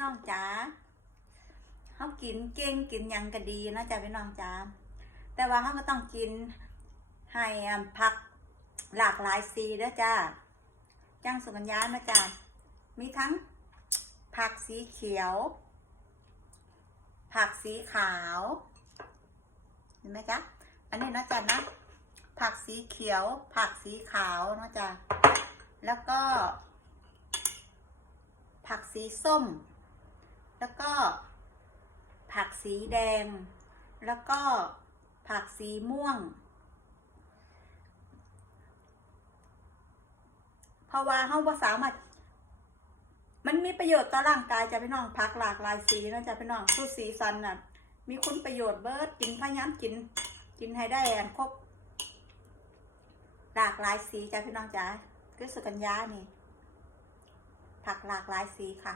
น้องจ๋าเขากินเก่งกินยังก็ดีนะจ้ะพี่น้องจ๋าแต่ว่าเขาก็ต้องกินให้ผักหลากหลายสีเด้อจ้าจังสุกัญญานะจ้ามีทั้งผักสีเขียว ผักสีขาว เห็นไหมจ๊ะ อันนี้นะจ๊ะนะ ผักสีเขียว ผักสีขาวนะจ๊ะแล้วก็ ผักสีส้ม แล้วก็ ผักสีแดง แล้วก็ผักสีม่วง เพราะว่าเขาภาษามารถมันมีประโยชน์ต่อร่างกายจ้ะพี่น้องผักหลากหลายสีนะจ๊ะพี่น้องทุกสีสันน่ะ มีคุณประโยชน์เบิร์ดกินพยายามกิน กินให้ได้อันครบหลากหลายสีจ้ะพี่น้องจ๋าคือสุกัญญานี่ผักหลากหลายสีค่ะ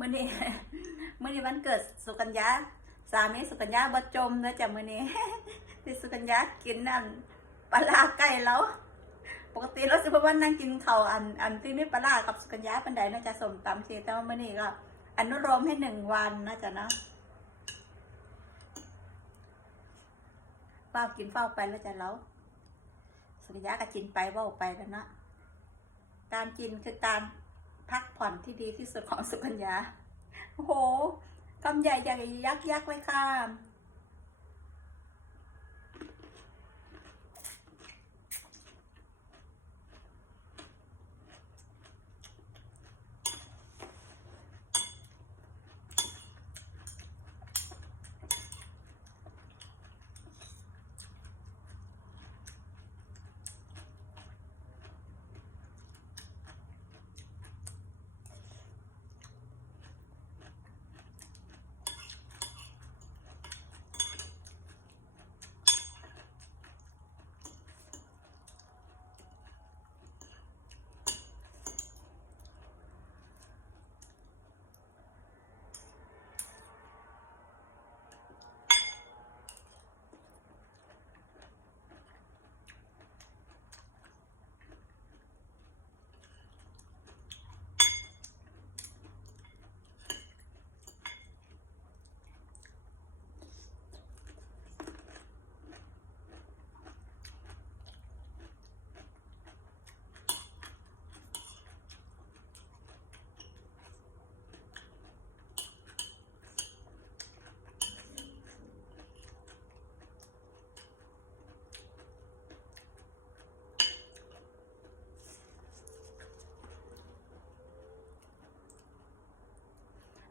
มื่อนี้มื่อนี้วันเกิดสุกัญญาสามีสุกัญญาบัจมนะจ๊ะมื่อนี้ที่สุกัญญากินนั่นปลาร้าไก่แล้วปกติเราสิบวันนั่งกินเขาอันอันที่ไม่ปลาร้ากับสุกัญญาปันใดนะจ๊ะสมตำสีแต่ว่ามื่อนี้ก็อนุโลมให้หนึ่งวันนะจ๊ะเนาะเฝ้ากินเฝ้าไปแล้วจ้ะแล้วสุกัญญาก็กินไปเว่าไปแล้วนะการกินคือการ พักผ่อนที่ดีที่สุดของสุกัญญาโอ้โหคำใหญ่ใหญ่ยักษ์ยักษ์เลยค่ะ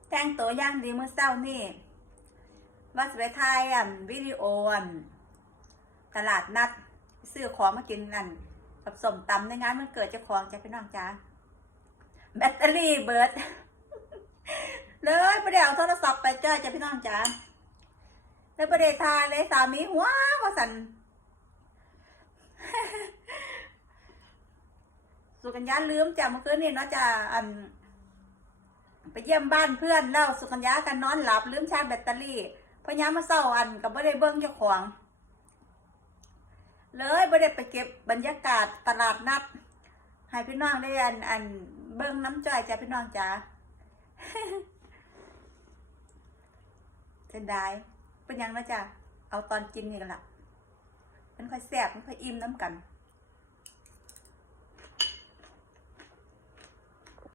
แต่งตัวย่างดีเมื่อเช้านี่ว่าจะไปถ่ายอันวิดีโออันตลาดนัดซื้อของมากินอันกับสมตำในงานมันเกิดเจ้าของจ้ะพี่น้องจ้าแบตเตอรี่เบิร์ดเลยประเดี๋ยวโทรศัพท์ไปเจ้อจ้ะพี่น้องจ้าเลยประเดี๋ยวทายเลยสามีหัวว่าสันสุกัญญาลืมจ้ะเมื่อคืนนี่เนาะจ้ะอัน เยี่ยมบ้านเพื่อนแล้วสุกัญญากันนอนหลับลืมชาร์จแบตเตอรี่พอยามาเศร้าอันกับไม่ได้เบิ้งเจ้าของ เลยไม่ได้ไปเก็บบรรยากาศตลาดนัดให้พี่น้องได้อันอันเบิ้งน้ำจ่อยจ้ะพี่น้องจ้าจะเป็นได้เป็นยังนะจ๊ะเอาตอนกินนี่กันละมันค่อยแซ่บมันค่อยอิ่มน้ำกัน